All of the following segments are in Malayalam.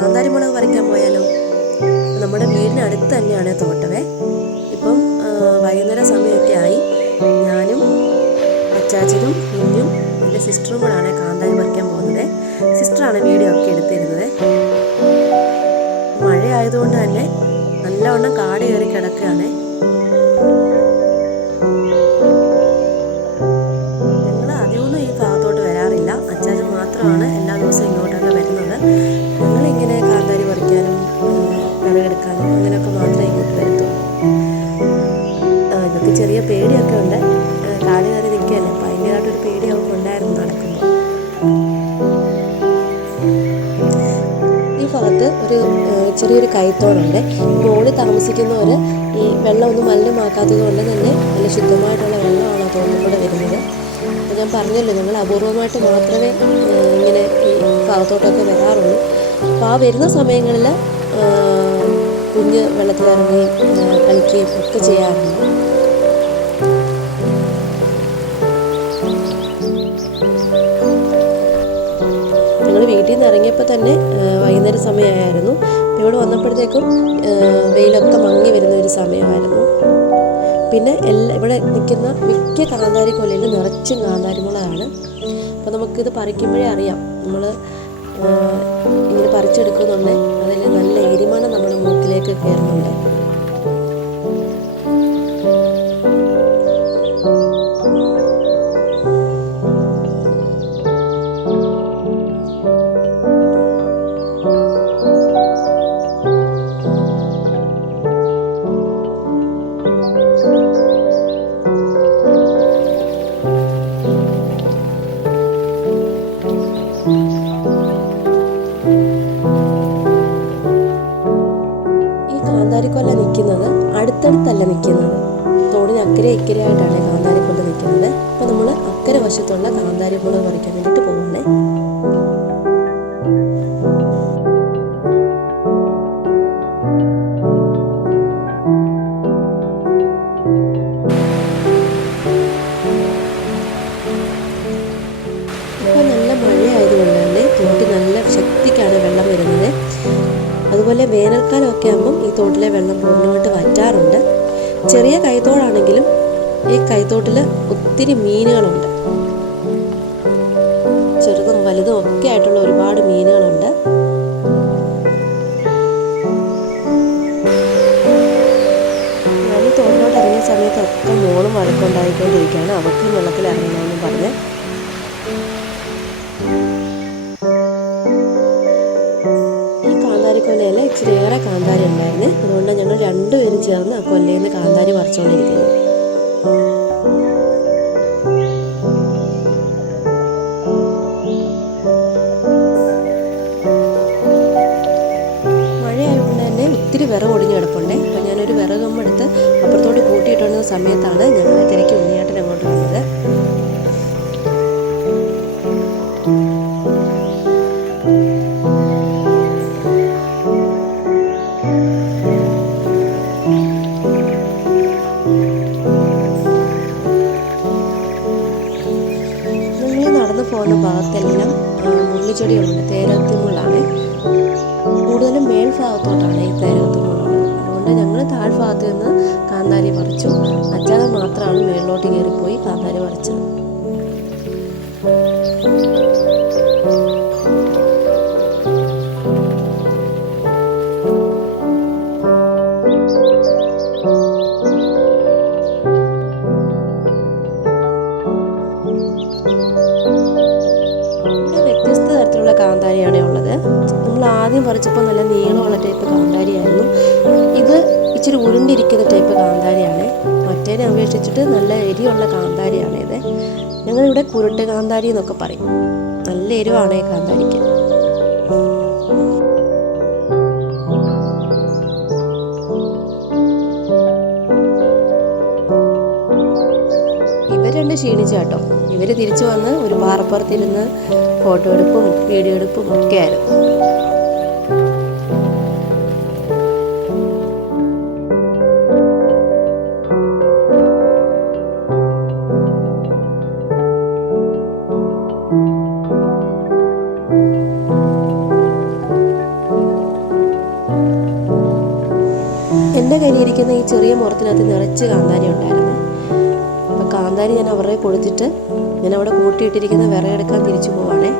കാന്താരി മുളക് പറിക്കാൻ പോയാലോ? നമ്മുടെ വീടിനടുത്ത് തന്നെയാണ് തോട്ടവേ. ഇപ്പം വൈകുന്നേര സമയമൊക്കെ ആയി. ഞാനും അച്ചാച്ചനും കുഞ്ഞും എൻ്റെ സിസ്റ്ററും കൂടാണ് കാന്താരി പറിക്കാൻ പോകുന്നത്. സിസ്റ്ററാണ് വീഡിയോ ഒക്കെ എടുത്തിരുന്നത്. മഴ ആയതുകൊണ്ട് തന്നെ നല്ലവണ്ണം കാട് കയറി കിടക്കുകയാണ്. ഞങ്ങൾ അധികമൊന്നും ഈ ഭാഗത്തോട്ട് വരാറില്ല. അച്ചാച്ചൻ മാത്രമാണ് എല്ലാ ദിവസവും ഇങ്ങോട്ടൊക്കെ വരുന്നത്. ഞങ്ങളിങ്ങനെ കാന്താരി പറിക്കാനും വിറകെടുക്കാനും അങ്ങനെയൊക്കെ മാത്രമേ ഇങ്ങോട്ട് വരത്തുള്ളൂ. ഇവർക്ക് ചെറിയ പേടിയൊക്കെ ഉണ്ട്. കാട് കയറി നിൽക്കുകയല്ലേ, അപ്പം അതിൻ്റെതായിട്ടൊരു പേടി അവർക്ക് ഉണ്ടായിരുന്നു നടക്കുമ്പോൾ. ഈ ഭാഗത്ത് ഒരു ചെറിയൊരു കൈത്തോടുണ്ട്. മുകളിൽ താമസിക്കുന്നവർ ഈ വെള്ളമൊന്നും മലിനമാക്കാത്തത് കൊണ്ട് തന്നെ നല്ല ശുദ്ധമായിട്ടുള്ള വെള്ളമാണ് ആ തോട്ടിൽ കൂടെ വരുന്നത്. അപ്പോൾ ഞാൻ പറഞ്ഞല്ലോ, ഞങ്ങൾ അപൂർവമായിട്ട് മാത്രമേ ഇങ്ങനെ ഈ ഭാഗത്തോട്ടൊക്കെ വരാറുള്ളൂ. അപ്പോൾ ആ വരുന്ന സമയങ്ങളിൽ കുഞ്ഞ് വെള്ളത്തിലിറങ്ങി കളിക്കുകയും ഒക്കെ ചെയ്യാറുണ്ട്. ഞങ്ങൾ വീട്ടിൽ നിന്ന് ഇറങ്ങിയപ്പോൾ തന്നെ വൈകുന്നേര സമയമായിരുന്നു. ഇവിടെ വന്നപ്പോഴത്തേക്കും വെയിലൊക്കെ മങ്ങി വരുന്ന ഒരു സമയമായിരുന്നു. പിന്നെ ഇവിടെ നിൽക്കുന്ന മിക്ക കാന്താരി കൊലയിൽ നിറച്ചും കാന്താരിമുളകാണ്. അപ്പോൾ നമുക്കിത് പറിക്കുമ്പോഴേ അറിയാം, നമ്മൾ ഇങ്ങനെ പറിച്ചെടുക്കുന്നുണ്ട്, അതിൽ നല്ല എരിമണം നമ്മുടെ മൂക്കിലേക്ക് കയറുന്നുണ്ട്. കാന്താരിക്കൊല നിൽക്കുന്നത് അടുത്തടുത്തല്ല നിൽക്കുന്നത്, തോടിന് അക്കരെ ഇക്കരെയായിട്ടാണ് കാന്താരിക്കൊല നിൽക്കുന്നത്. അപ്പോൾ നമ്മൾ അക്കരെ വശത്തുള്ള കാന്താരി മുളക് പറിക്കാൻ വേണ്ടിയിട്ട് പോവുകയാണേ. ഇപ്പോൾ നല്ല മഴയായതുകൊണ്ട് തന്നെ തോട്ടിൽ നല്ല ശക്തിക്കാണ് വെള്ളം വരുന്നത്. അതുപോലെ വേനൽക്കാലമൊക്കെ ആകുമ്പം ഈ തോട്ടിലെ വെള്ളം പൂർണ്ണമായിട്ട് വറ്റാറുണ്ട്. ചെറിയ കൈത്തോടാണെങ്കിലും ഈ കൈത്തോട്ടിൽ ഒത്തിരി മീനുകളുണ്ട്. ചെറുതും വലുതും ഒക്കെ ആയിട്ടുള്ള ഒരുപാട് മീനുകളുണ്ട്. ഞാൻ ഈ തോട്ടിലോട്ട് ഇറങ്ങിയ സമയത്തൊക്കെ മോളും വഴക്കുണ്ടായിക്കൊണ്ടിരിക്കുകയാണ്, അവർക്കും വെള്ളത്തിൽ ഇറങ്ങണമെന്നും പറഞ്ഞ്. കൊല്ലയിൽ ഇച്ചിരി ഏറെ കാന്താരി ഉണ്ടായിരുന്നു. അതുകൊണ്ട് ഞങ്ങൾ രണ്ടുപേരും ചേർന്ന് ആ കൊല്ലയിൽ നിന്ന് കാന്താരി പറിച്ചുകൊണ്ടിരിക്കുന്നു. മഴയായതുകൊണ്ട് തന്നെ ഒത്തിരി വിറക് ഒടിഞ്ഞ് കിടപ്പുണ്ട്. അപ്പോൾ ഞാനൊരു വിറകമ്പെടുത്ത് അപ്പുറത്തോട്ട് കൂട്ടിയിട്ടുണ്ടെന്ന സമയത്താണ് ഞങ്ങൾ തിരക്ക് ഉണ്ണിയേട്ടൻ അങ്ങോട്ട് വന്നത്. പോകുന്ന ഭാഗത്തെല്ലാം മുള്ളിച്ചെടികളുണ്ട്. തേരത്തിമുള്ളാണ് കൂടുതലും മേൽഭാഗത്തോട്ടാണ് ഈ തേരത്തിമുള്ളത്. അതുകൊണ്ട് ഞങ്ങൾ താഴ്ഭാഗത്ത് നിന്ന് കാന്താരി പറിച്ചു. അച്ചാതെ മാത്രമാണ് മേളിലോട്ട് കയറിപ്പോയി കാന്താരി പറിച്ചത്. വ്യത്യസ്ത തരത്തിലുള്ള കാന്താരിയാണ് ഉള്ളത്. നമ്മൾ ആദ്യം പറിച്ചപ്പോൾ നല്ല നീളമുള്ള ടൈപ്പ് കാന്താരിയായിരുന്നു. ഇത് ഇച്ചിരി ഉരുണ്ടിരിക്കുന്ന ടൈപ്പ് കാന്താരിയാണ്. മറ്റേനെ അപേക്ഷിച്ചിട്ട് നല്ല എരിയുള്ള കാന്താരിയാണ് ഇത്. ഞങ്ങളിവിടെ കുരുട്ട് കാന്താരി എന്നൊക്കെ പറയും. നല്ല എരിവാണ് ഈ കാന്താരിക്ക്. ഇവരുണ്ട് ക്ഷീണിച്ചു കേട്ടോ. ഇവർ തിരിച്ചു വന്ന് ഒരു പാറപ്പുറത്തിരുന്ന് ഫോട്ടോ എടുപ്പും വീഡിയോ എടുപ്പും ഒക്കെ ആയിരുന്നു. എൻ്റെ കയ്യിലിരിക്കുന്ന ഈ ചെറിയ മുറത്തിനകത്ത് നിറച്ച് കാന്താരി ഉണ്ടായിരുന്നു. അപ്പോൾ കാന്താരി ഞാൻ അവരുടെ കൊടുത്തിട്ട് ഞാൻ അവിടെ കൂട്ടിയിട്ടിരിക്കുന്ന വിറകെടുക്കാൻ തിരിച്ചു പോവാണേ.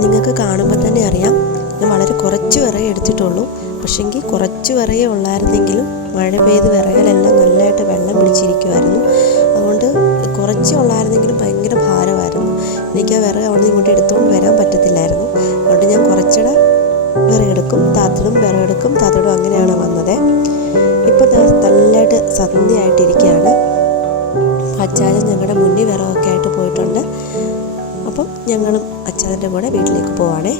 നിങ്ങൾക്ക് കാണുമ്പോൾ തന്നെ അറിയാം, ഞാൻ വളരെ കുറച്ച് വിറകെ എടുത്തിട്ടുള്ളൂ. പക്ഷെങ്കിൽ കുറച്ച് വിറകെ ഉള്ളായിരുന്നെങ്കിലും മഴ പെയ്ത് വിറകലെല്ലാം നല്ലതായിട്ട് വെള്ളം പിടിച്ചിരിക്കുമായിരുന്നു. അതുകൊണ്ട് കുറച്ച് ഉള്ളായിരുന്നെങ്കിലും ഭയങ്കര ഭാരമായിരുന്നു. എനിക്ക് ആ വിറക് അവിടെ നിന്ന് ഇങ്ങോട്ട് എടുത്തുകൊണ്ട് വരാൻ പറ്റത്തില്ലായിരുന്നു. അതുകൊണ്ട് ഞാൻ കുറച്ചുകൂടെ വിറകെടുക്കും, താത്തടും വിറകെടുക്കും, താത്തടും അങ്ങനെയാണ് വന്നത്. ഇപ്പോൾ നല്ലതായിട്ട് സന്ധ്യയായിട്ടിരിക്കുകയാണ്. അച്ചാച്ചൻ ഞങ്ങളുടെ മുന്നിൽ വിറകൊക്കെ ആയിട്ട് പോയിട്ടുണ്ട്. അപ്പം ഞങ്ങളും അച്ചാച്ചൻ്റെ കൂടെ വീട്ടിലേക്ക് പോവാണേ.